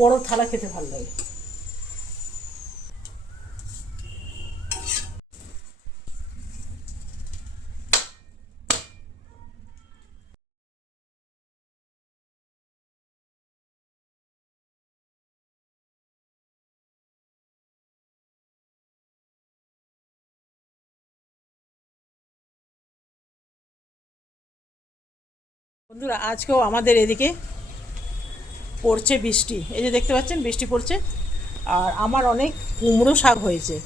বড় থালা খেতে ভালো লাগে। বন্ধুরা, আজকেও আমাদের এদিকে পড়ছে বৃষ্টি। এই যে দেখতে পাচ্ছেন বৃষ্টি পড়ছে। আর আমার অনেক কুমড়ো শাক হয়েছে,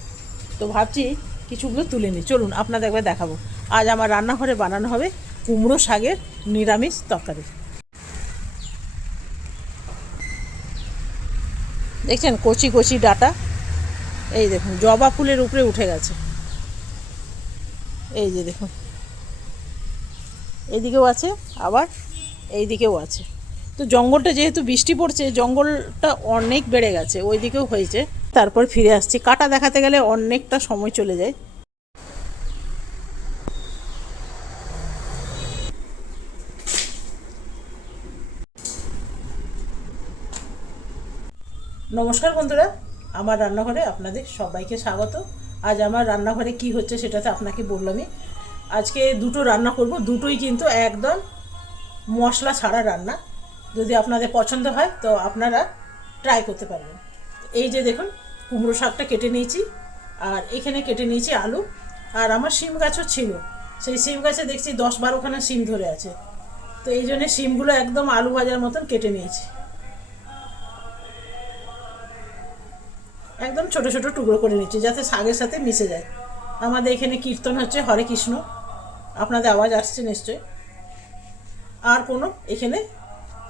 তো ভাবছি কিছুগুলো তুলে নিই। চলুন আপনাদের একবার দেখাবো। আজ আমার রান্নাঘরে বানানো হবে কুমড়ো শাকের নিরামিষ তরকারি। দেখছেন কচি কচি ডাটা, এই দেখুন জবা ফুলের উপরে উঠে গেছে। এই যে দেখুন, এইদিকেও আছে, আবার এইদিকেও আছে। তো জঙ্গলটা যেহেতু বৃষ্টি পড়ছে, জঙ্গলটা অনেক বেড়ে গেছে, ওই দিকেও হয়েছে। তারপর ফিরে আসছি। কাটা দেখাতে গেলে অনেকটা সময় চলে যায়। নমস্কার বন্ধুরা, আমার রান্নাঘরে আপনাদের সবাইকে স্বাগত। আজ আমার রান্নাঘরে কি হচ্ছে সেটাতে আপনাকে বললামই। আজকে দুটো রান্না করব, দুটোই কিন্তু একদম মশলা ছাড়া রান্না। যদি আপনাদের পছন্দ হয় তো আপনারা ট্রাই করতে পারবেন। এই যে দেখুন, কুমড়ো শাকটা কেটে নিয়েছি, আর এখানে কেটে নিয়েছি আলু। আর আমার শিম গাছও ছিল, সেই শিম গাছে দেখছি 10-12খানা শিম ধরে আছে। তো এই জন্যে শিমগুলো একদম আলু ভাজার মতন কেটে নিয়েছি, একদম ছোট ছোট টুকরো করে নিচ্ছি যাতে শাকের সাথে মিশে যায়। আমাদের এখানে কীর্তন হচ্ছে হরে কৃষ্ণ, আপনাদের আওয়াজ আসছে নিশ্চয়। আর কোনো এখানে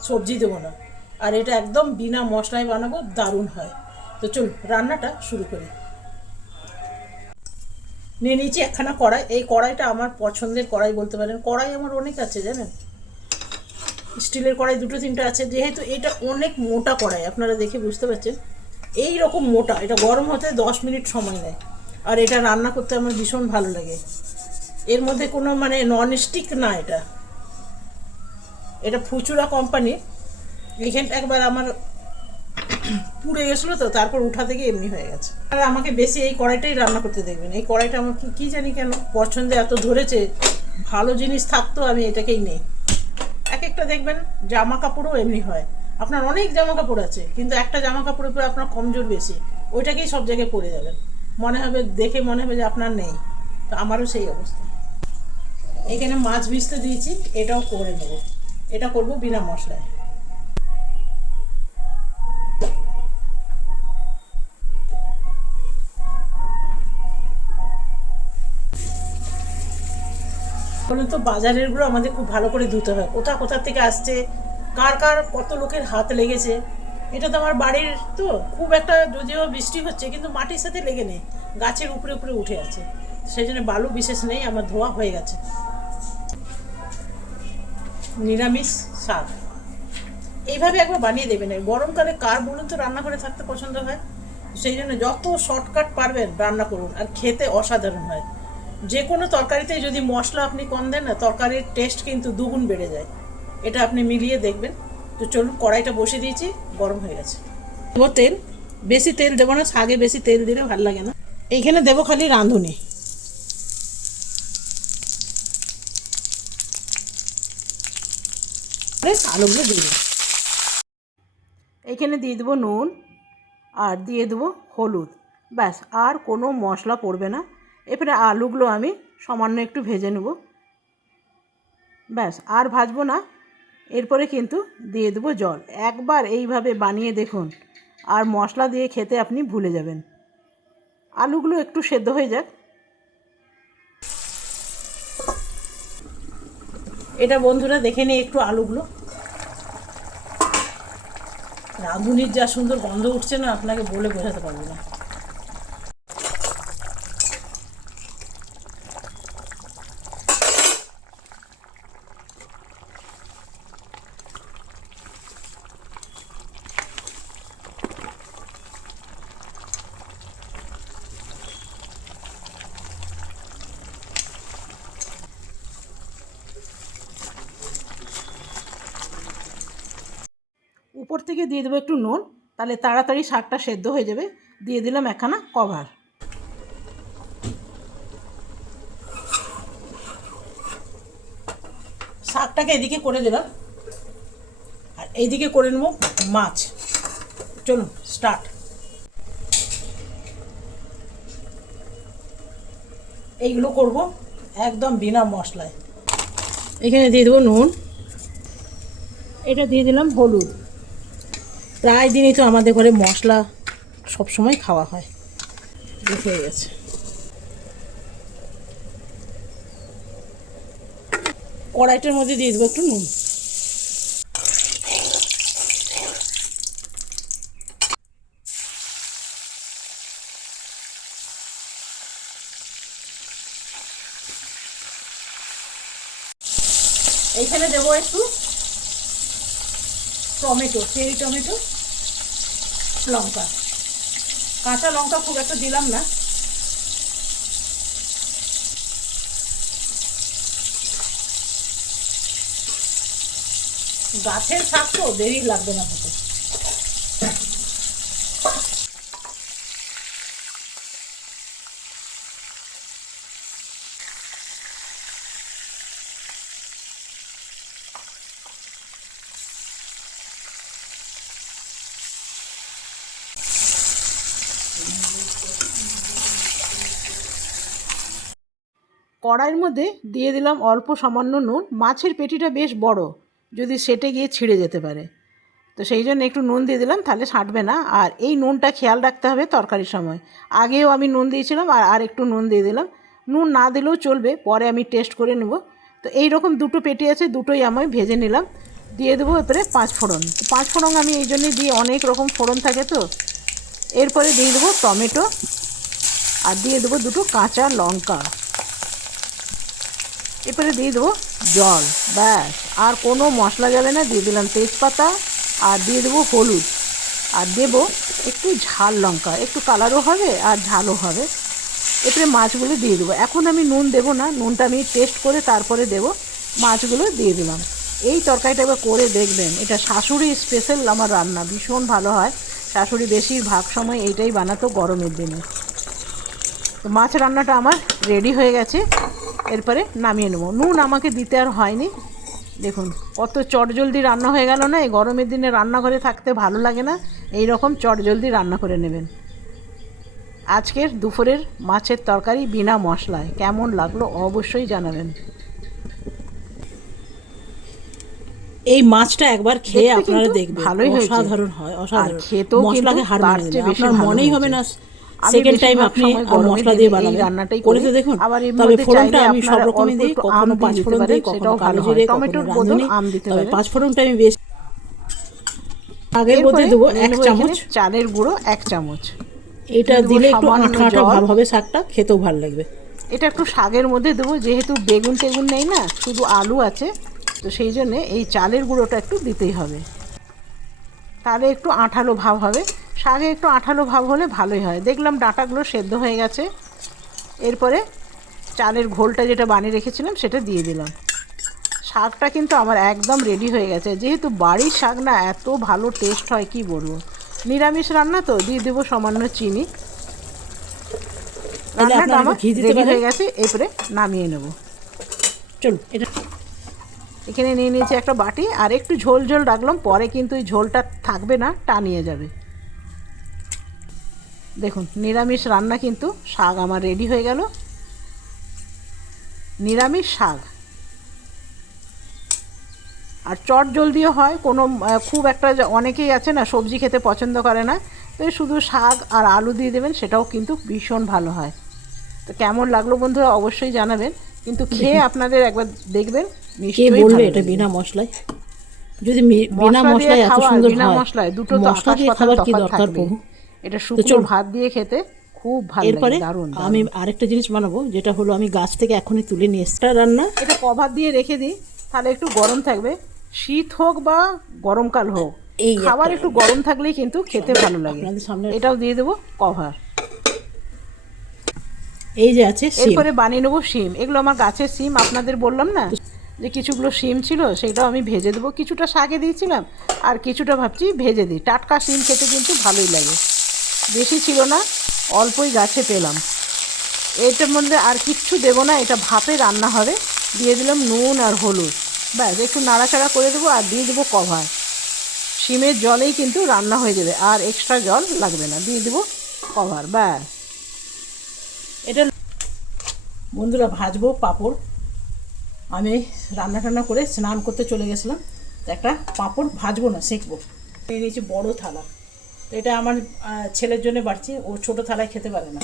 সবজি দেবো না, আর এটা একদম বিনা মশলায় বানাবো, দারুণ হয়। তো চলুন রান্নাটা শুরু করি। নিয়ে নিয়েছি একখানা কড়াই। এই কড়াইটা আমার পছন্দের কড়াই বলতে পারেন। কড়াই আমার অনেক আছে জানেন, স্টিলের কড়াই 2-3টে আছে। যেহেতু এটা অনেক মোটা কড়াই, আপনারা দেখে বুঝতে পারছেন এই রকম মোটা। এটা গরম হতে 10 মিনিট সময় নেয়, আর এটা রান্না করতে আমার ভীষণ ভালো লাগে। এর মধ্যে কোনো মানে নন স্টিক না, এটা এটা ফুচুরা কোম্পানির। এইখানটা একবার আমার পুড়ে গেছিলো, তো তারপর উঠা থেকে এমনি হয়ে গেছে। আর আমাকে বেশি এই কড়াইটাই রান্না করতে দেখবেন। এই কড়াইটা আমার কি জানি কেন পছন্দে এত ধরেছে। ভালো জিনিস থাকতো আমি এটাকেই নেই। এক একটা দেখবেন জামা কাপড়ও এমনি হয়, আপনার অনেক জামা কাপড় আছে কিন্তু একটা জামা কাপড়ের উপরে আপনার কমজোর বেশি, ওইটাকেই সব জায়গায় পরে যাবেন, মনে হবে দেখে মনে হবে যে আপনার নেই। তো আমারও সেই অবস্থা। এখানে মাছ ভিজতে দিয়েছি, এটাও করে নেব। এটা করব বিনা মশলায়। বলুন তো, বাজারেরগুলো আমাদের খুব ভালো করে ধুতে হয়। কোথা কোথা থেকে আসছে, কার কার কত লোকের হাত লেগেছে। এটা তো আমার বাড়ির, তো খুব একটা যদিও বৃষ্টি হচ্ছে কিন্তু মাটির সাথে লেগে নেই, গাছের উপরে উপরে উঠে আছে, সেই জন্য বালু বিশেষ নেই, আমার ধোয়া হয়ে গেছে। নিরামিষ শাক এইভাবে একবার বানিয়ে দেবেন। গরমকালে কার বলুন তো রান্না করে থাকতে পছন্দ হয়? সেই জন্য যত শর্টকাট পারবেন রান্না করুন, আর খেতে অসাধারণ হয়। যে কোনো তরকারিতে যদি মশলা আপনি কম দেন না, তরকারির টেস্ট কিন্তু দুগুণ বেড়ে যায়। এটা আপনি মিলিয়ে দেখবেন। তো চলুন, কড়াইটা বসিয়ে দিয়েছি, গরম হয়ে গেছে। দেবো তেল, বেশি তেল দেবো না, শাকে বেশি তেল দিলে ভালো লাগে না। এইখানে দেবো খালি রাঁধুনি। আলুগুলো দিয়ে দেবো। এইখানে দিয়ে দেবো নুন, আর দিয়ে দেবো হলুদ, ব্যাস। আর কোনো মশলা পড়বে না। এরপরে আলুগুলো আমি সামান্য একটু ভেজে নেব, ব্যাস। আর ভাজবো না। এরপরে কিন্তু দিয়ে দেবো জল। একবার এইভাবে বানিয়ে দেখুন, আর মশলা দিয়ে খেতে আপনি ভুলে যাবেন। আলুগুলো একটু সেদ্ধ হয়ে যাক। এটা বন্ধুরা দেখে নিই একটু আলুগুলো। রাঁধুনির যা সুন্দর গন্ধ উঠছে না, আপনাকে বলে বোঝাতে পারবো না। উপর থেকে দিয়ে দেবো একটু নুন, তাহলে তাড়াতাড়ি শাকটা সেদ্ধ হয়ে যাবে। দিয়ে দিলাম একখানা কভার। শাকটাকে এদিকে করে দিলাম, আর এইদিকে করে নেব মাছ। চলুন স্টার্ট। এইগুলো করব একদম বিনা মশলায়। এখানে দিয়ে দেবো নুন, এটা দিয়ে দিলাম হলুদ। প্রায় দিনই তো আমাদের ঘরে মশলা সবসময় খাওয়া হয়, দেখে গেছে। কড়াইটার মধ্যে দিয়ে দেবো একটু নুন। এইখানে দেবো একটু টমেটো, চেরি টমেটো, লঙ্কা। কাঁচা লঙ্কা খুব একটা দিলাম না। গাছের শাক তো দেরি লাগবে না হতে। কড়াইয়ের মধ্যে দিয়ে দিলাম অল্প সামান্য নুন। মাছের পেটিটা বেশ বড়, যদি সেটে গিয়ে ছিঁড়ে যেতে পারে, তো সেই জন্য একটু নুন দিয়ে দিলাম, তাহলে ছাঁটবে না। আর এই নুনটা খেয়াল রাখতে হবে তরকারির সময়। আগেও আমি নুন দিয়েছিলাম, আর একটু নুন দিয়ে দিলাম। নুন না দিলেও চলবে, পরে আমি টেস্ট করে নেব। তো এই রকম দুটো পেটি আছে, দুটোই আমি ভেজে নিলাম। দিয়ে দেবো এরপরে 5 ফোড়ন। 5 ফোড়ন আমি এই জন্যই দিই, অনেক রকম ফোড়ন থাকে তো। এরপরে দিয়ে দেবো টমেটো, আর দিয়ে দেবো দুটো কাঁচা লঙ্কা। এরপরে দিয়ে দেবো জল, ব্যাস, আর কোনো মশলা যাবে না। দিয়ে দিলাম তেজপাতা, আর দিয়ে দেবো হলুদ, আর দেবো একটু ঝাল লঙ্কা, একটু কালারও হবে আর ঝালও হবে। এরপরে মাছগুলো দিয়ে দেবো। এখন আমি নুন দেবো না, নুনটা আমি টেস্ট করে তারপরে দেবো। মাছগুলো দিয়ে দিলাম। এই তরকারিটা একবার করে দেখবেন, এটা শাশুড়ি স্পেশাল আমার রান্না, ভীষণ ভালো হয়। শাশুড়ি বেশিরভাগ সময় এইটাই বানাতো গরমের দিনে। তো মাছ রান্নাটা আমার রেডি হয়ে গেছে। এরপরে নামিয়ে নেবো। নুন আমাকে দিতে আর হয়নি। দেখুন কত চটজলদি রান্না হয়ে গেল না? এই গরমের দিনে রান্নাঘরে থাকতে ভালো লাগে না, এই রকম চটজলদি রান্না করে নেবেন। আজকের দুপুরের মাছের তরকারি বিনা মশলায় কেমন লাগলো অবশ্যই জানাবেন। এই মাছটা একবার খেয়ে আপনারা দেখবেন, ভালোই হয়েছে, অসাধারণ হয়, অসাধারণ। খেতেও মশলাকে হার মানিয়ে দেবে, আপনার মনেই হবে না সেকেন্ড টাইম আপনি মশলা দিয়ে বানাবেন। রান্নাটাই করে তো দেখুন। তবে ফোড়নটা আমি সব রকমই দিই, কখনো 5 ফোড়ন দিই, কখনো কালো জিরে, কখনো রাঁধুনি, তবে 5 ফোড়নটা আমি বেশ। আগের মধ্যে দেবো 1 চামচ চালের গুঁড়ো, 1 চামচ। এটা দিলে একটু আঠা আঠা ভাব হবে, শাকটা খেতেও ভালো লাগবে। এটা একটু শাকের মধ্যে দেবো, যেহেতু বেগুন টেগুন নেই না, শুধু আলু আছে, তো সেই জন্যে এই চালের গুঁড়োটা একটু দিতেই হবে, তাহলে একটু আঠালো ভাব হবে। শাকে একটু আঠালো ভাব হলে ভালোই হয়। দেখলাম ডাঁটাগুলো সেদ্ধ হয়ে গেছে। এরপরে চালের ঘোলটা যেটা বানিয়ে রেখেছিলাম সেটা দিয়ে দিলাম। শাকটা কিন্তু আমার একদম রেডি হয়ে গেছে। যেহেতু বাড়ির শাক না, এত ভালো টেস্ট হয় কি বলবো। নিরামিষ রান্না তো, দিয়ে দেবো সামান্য চিনি। রান্নাটা আমার রেডি হয়ে গেছে। এরপরে নামিয়ে নেব। চলুন, এটা এখানে নিয়ে নিয়েছি একটা বাটি, আর একটু ঝোল ঝোল রাখলাম, পরে কিন্তু এই ঝোলটা থাকবে না, টানিয়ে যাবে। দেখুন নিরামিষ রান্না কিন্তু শাক আমার রেডি হয়ে গেল। নিরামিষ শাক, আর চট জলদিও হয়। কোনো খুব একটা, অনেকেই আছে না সবজি খেতে পছন্দ করে না, তো শুধু শাক আর আলু দিয়ে দেবেন, সেটাও কিন্তু ভীষণ ভালো হয়। তো কেমন লাগলো বন্ধুরা অবশ্যই জানাবেন, কিন্তু খেয়ে আপনাদের একবার দেখবেন নিশ্চয়ই বলবে এটা বিনা মশলায়। যদি বিনা মশলায় এত সুন্দর হয়, বিনা মশলায় দুটো তো আকাশ পাতাল তফাৎ থাকবে। এটা শুকনো ভাত দিয়ে খেতে খুব ভালো লাগে। এরপরে আমি আরেকটা জিনিস বানাবো, যেটা হলো আমি গাছ থেকে এখনই তুলে নিয়ে এসেছি রান্না। এটা কভার দিয়ে রেখে দিই, তাহলে একটু গরম থাকবে। শীত হোক বা গরমকাল হোক, এই খাবার একটু গরম থাকলেই কিন্তু খেতে ভালো লাগে। এটাও দিয়ে দেবো কভার। এই যে আছে, এরপরে বানিয়ে নেবো শিম। এগুলো আমার গাছের শিম, আপনাদের বললাম না। যে কিছুগুলো শিম ছিল সেটাও আমি ভেজে দেবো, কিছুটা শাকে দিয়েছিলাম আর কিছুটা ভাবছি ভেজে দিই। টাটকা শিম খেতে কিন্তু ভালোই লাগে। বেশি ছিল না, অল্পই গাছে পেলাম। এটার মধ্যে আর কিচ্ছু দেবো না, এটা ভাপে রান্না হবে। দিয়ে দিলাম নুন আর হলুদ, ব্যাস একটু নাড়াচাড়া করে দেবো আর দিয়ে দেবো কভার। শিমের জলেই কিন্তু রান্না হয়ে যাবে, আর এক্সট্রা জল লাগবে না, দিয়ে দেবো কভার, ব্যাস। এটা বন্ধুরা ভাজবো পাঁপড়। আমি রান্না টান্না করে স্নান করতে চলে গেছিলাম, তো একটা পাঁপড় ভাজবো না, সেঁকবো। নিয়ে নিয়েছি বড় থালা, তো এটা আমার ছেলের জন্য বাড়ছি, ও ছোটো থালায় খেতে পারে না,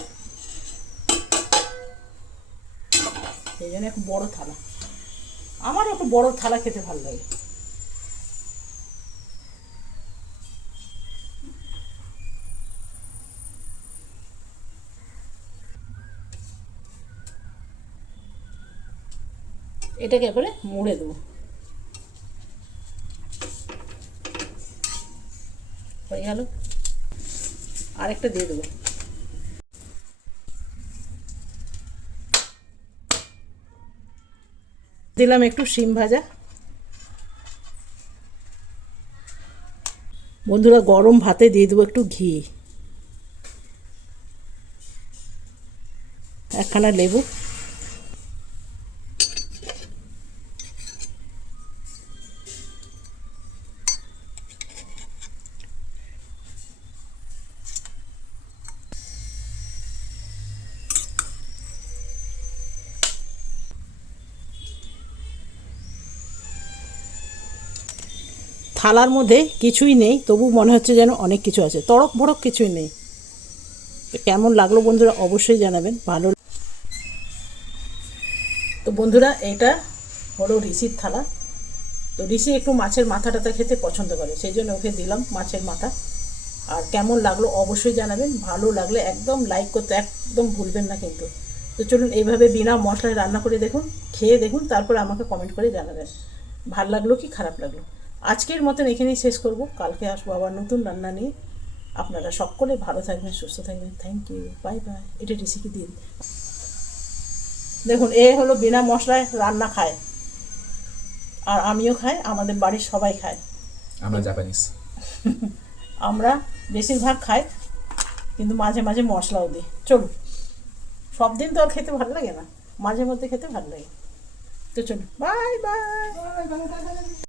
সেই জন্য একটু বড়ো থালা। আমারও একটু বড়ো থালা খেতে ভালো লাগে। এটাকে এবারে মুড়ে দেবো, হয়ে গেল। আরেকটা দিয়ে দেবো। দিলাম একটু শিম ভাজা। বন্ধুরা গরম ভাতে দিয়ে দেবো একটু ঘি, একখানা লেবু। থালার মধ্যে কিছুই নেই, তবু মনে হচ্ছে যেন অনেক কিছু আছে, তড়ক ভড়ক কিছুই নেই। কেমন লাগলো বন্ধুরা অবশ্যই জানাবেন। ভালো তো বন্ধুরা, এটা হলো ঋষির থালা। তো ঋষি একটু মাছের মাথা টাথা খেতে পছন্দ করে, সেই জন্য ওকে দিলাম মাছের মাথা। আর কেমন লাগলো অবশ্যই জানাবেন, ভালো লাগলে একদম লাইক করতে একদম ভুলবেন না কিন্তু। তো চলুন এইভাবে বিনা মশলায় রান্না করে দেখুন, খেয়ে দেখুন, তারপরে আমাকে কমেন্ট করে জানাবেন ভালো লাগলো কি খারাপ লাগলো। আজকের মতন এখানেই শেষ করব, কালকে আসবো আবার নতুন রান্না নিয়ে। আপনারা সকলে ভালো থাকবেন, সুস্থ থাকবেন। Thank you, bye bye. এটা ঋষিকে দিন। দেখুন এ হলো বিনা মশলায় রান্না খায়, আর আমিও খাই, আমাদের বাড়ির সবাই খায়। আমরা জাপানিজ। আমরা বেশিরভাগ খাই, কিন্তু মাঝে মাঝে মশলাও দিই। চলুন, সব দিন তো আর খেতে ভালো লাগে না, মাঝে মধ্যে খেতে ভালো লাগে। তো চলুন, বাই বাই।